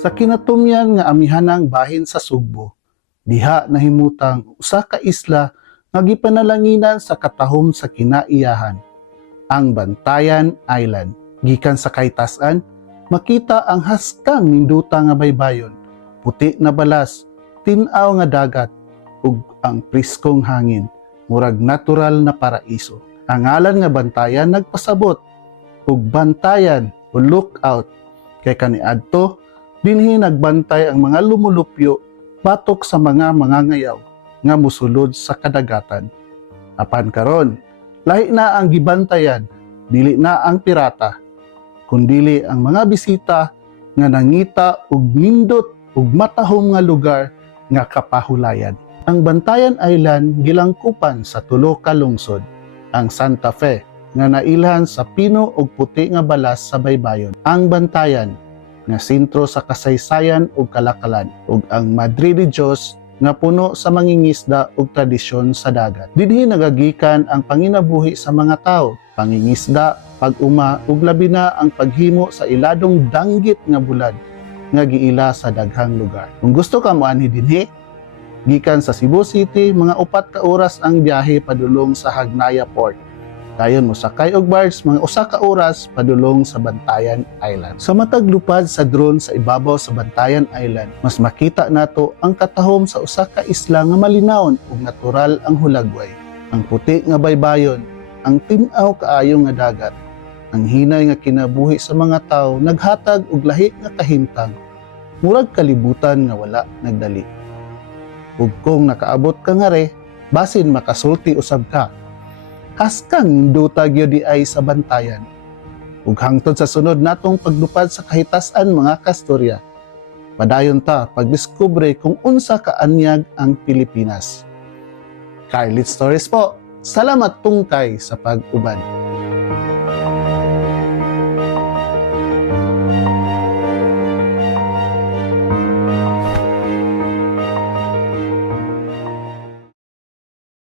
Sa kinatumyan nga amihanang bahin sa Sugbo, diha nahimutang usa ka isla nga gipanalanginan sa katahom sa kinaiyahan, ang Bantayan Island. Gikan sa kaytas-an, makita ang haskang ninduta nga baybayon, puti na balas, tin-aw nga dagat, ug ang priskong hangin, murag natural na paraiso. Ang ngalan nga Bantayan nagpasabot, ug bantayan o lookout, kay kaniadto dinhi nagbantay ang mga lumulupyo batok sa mga mangangayaw nga musulod sa kadagatan. Apan karon, lahi na ang gibantayan, dili na ang pirata, kundili ang mga bisita nga nangita og nindot ug matahom nga lugar nga kapahulayan. Ang Bantayan Island gilangkupan sa tulo ka lungsod, ang Santa Fe nga nailhan sa pino ug puti nga balas sa baybayon, ang Bantayan nga sentro sa kasaysayan ug kalakalan, ug ang Madre de Dios nga puno sa mangingisda ug tradisyon sa dagat. Dinhi nagagikan ang panginabuhi sa mga tao, pangingisda, pag-uma ug labi na ang paghimo sa iladong danggit nga bulad nga giila sa daghang lugar. Kung gusto ka moanhi dinhi, gikan sa Cebu City, mga 4 ka oras ang biyahe padulong sa Hagnaya Port. Dayon mo sakay og barge, mga 1 ka oras padulong sa Bantayan Island. Sa matag lupad sa drone sa ibabaw sa Bantayan Island, mas makita nato ang katahom sa usa ka isla nga malinawon ug natural ang hulagway. Ang puti nga baybayon, ang tin-aw kaayo nga dagat, ang hinay nga kinabuhi sa mga tawo naghatag og lahi nga kahimtang, murag kalibutan nga wala nagdali. Ug kung nakaabot ka nga re, basin makasulti usab ka, haskang ninduta gyud di ay sa Bantayan. Ug hangtod sa sunod natong paglupad sa kahitasan mga kastorya, padayon ta pagdiskubre kung unsa kaanyag ang Pilipinas. Carlit Stories po, salamat tungkay sa pag-uban.